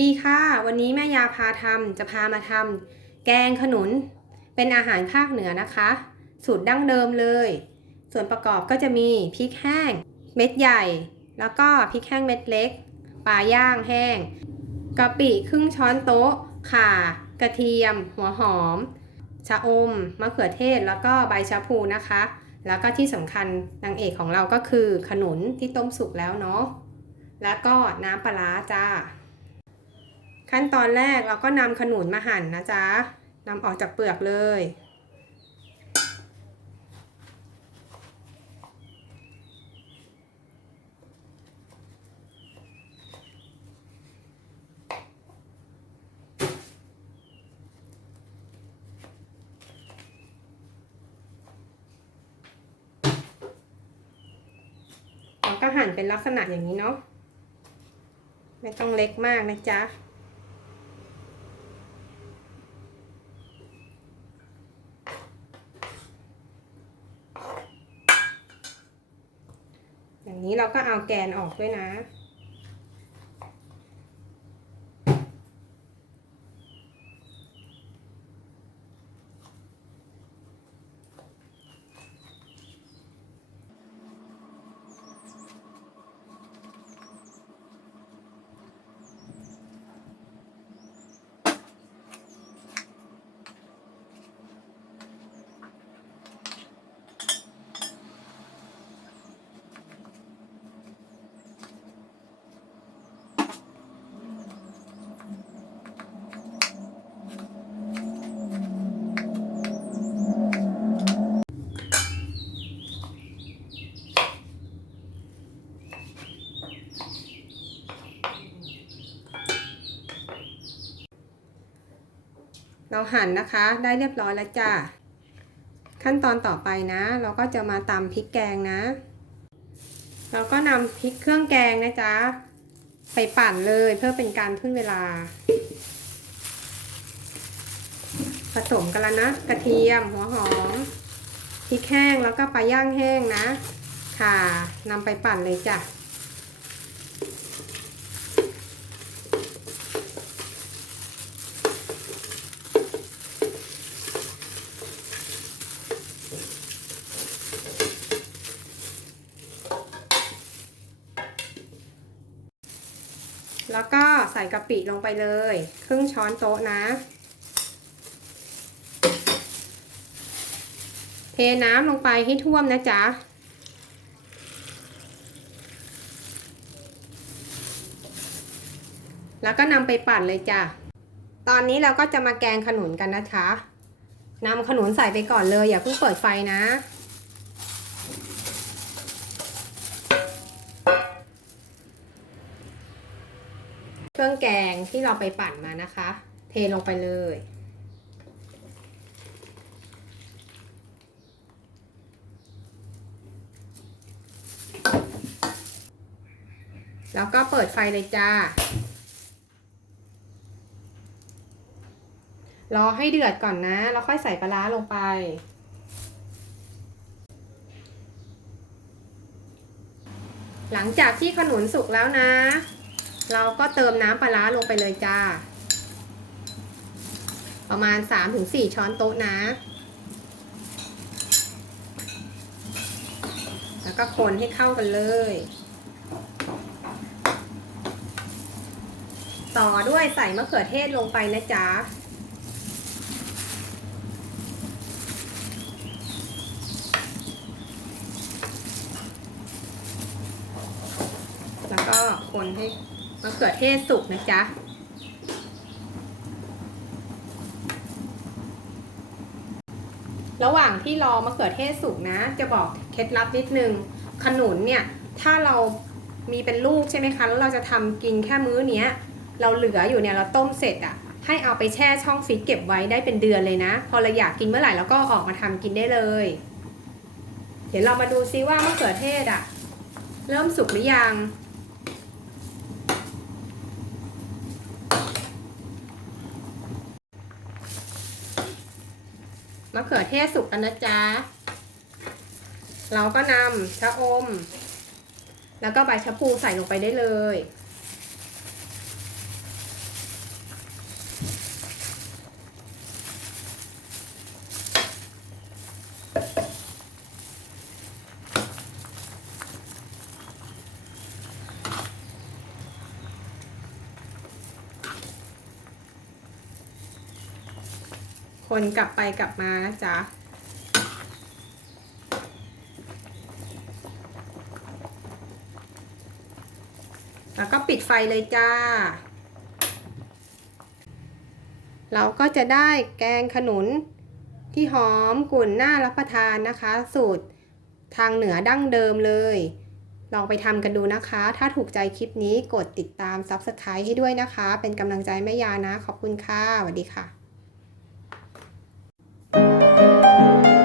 ดีค่ะ วันนี้แม่ยาพาทำจะพามาทำแกงขนุน เป็นอาหารภาคเหนือนะคะ สูตรดั้งเดิมเลย ส่วนประกอบก็จะมีพริกแห้ง เม็ดใหญ่ แล้วก็พริกแห้งเม็ดเล็กปลาย่างแห้งกะปิครึ่งช้อนโต๊ะ ข่า กระเทียม หัวหอม ชะอม มะเขือเทศ แล้วก็ใบชะพูนะคะ แล้วก็ที่สำคัญนางเอกของเราก็คือขนุนที่ต้มสุกแล้วเนาะ แล้วก็น้ำปลาร้าจ้า ขั้นตอนแรกเราก็นำขนุนมาหั่นนะจ๊ะนำออกจากเปลือกเลยเราก็หั่นเป็นลักษณะอย่างนี้เนาะ ไม่ต้องเล็กมากนะจ๊ะ อย่าง นี้เราก็เอาแกนออกด้วยนะ เราหั่นนะคะได้เรียบร้อยแล้วจ้ะขั้นตอนต่อไปนะ เราก็จะมาตำพริกแกงนะ เราก็นำพริกเครื่องแกงนะจ๊ะไปปั่นเลยเพื่อเป็นการพึ่งเวลา ผสมกันแล้วนะ กระเทียมหัวหอมพริกแห้งแล้วก็ปลาย่างแห้งนะ ค่ะนำไปปั่นเลยจ้ะ แล้วก็ใส่กะปิลงไปเลย ครึ่งช้อนโต๊ะนะ เทน้ำลงไปให้ท่วมนะจ๊ะ แล้วก็นำไปปั่นเลยจ้ะ ตอนนี้เราก็จะมาแกงขนุนกันนะคะนำขนุนใส่ไปก่อนเลย อย่าเพิ่งเปิดไฟนะ เครื่องแกงที่เราไปปั่นมานะคะ เทลงไปเลย แล้วก็เปิดไฟเลยจ้า รอให้เดือดก่อนนะ แล้วค่อยใส่ปลาร้าลงไปหลังจากที่ขนุนสุกแล้วนะ เราก็เติมน้ำปลาร้าลงไปเลยจ้า ประมาณ 3-4 ช้อนโต๊ะนะ แล้วก็คนให้เข้ากันเลย ต่อด้วยใส่มะเขือเทศลงไปนะจ๊ะแล้วก็คนให้ะเขือเทศสุกนะจ๊ะระหว่างที่รอมะเขือเทศสุกนะ จะบอกเคล็ดลับนิดนึง ขนุนเนี่ย ถ้าเรามีเป็นลูกใช่ไหมคะ แล้วเราจะทำกินแค่มื้อเนี้ย เราเหลืออยู่เนี่ยเราต้มเสร็จอะ่ะ ให้เอาไปแช่ช่องฟรีซเก็บไว้ได้เป็นเดือนเลยนะ พอเราอยากกินเมื่อไหร่เราก็ออกมาทำกินได้เลย เดี๋ยวเรามาดูซิว่ามะเขือเทศอะ่ะ เริ่มสุกหรือยัง มะเขือเทศสุกกันนะจ๊ะ เราก็นำชะอม แล้วก็ใบชะพูใส่ลงไปได้เลย คนกลับไปกลับมานะจ๊ะแล้วก็ปิดไฟเลยจ้า เราก็จะได้แกงขนุนที่หอมกลุ่นน่ารับประทานนะคะ สูตรทางเหนือดั้งเดิมเลย ลองไปทำกันดูนะคะ ถ้าถูกใจคลิปนี้กดติดตาม Subscribe ให้ด้วยนะคะ เป็นกำลังใจแม่ยานะ ขอบคุณค่ะสวัสดีค่ะ Thank you.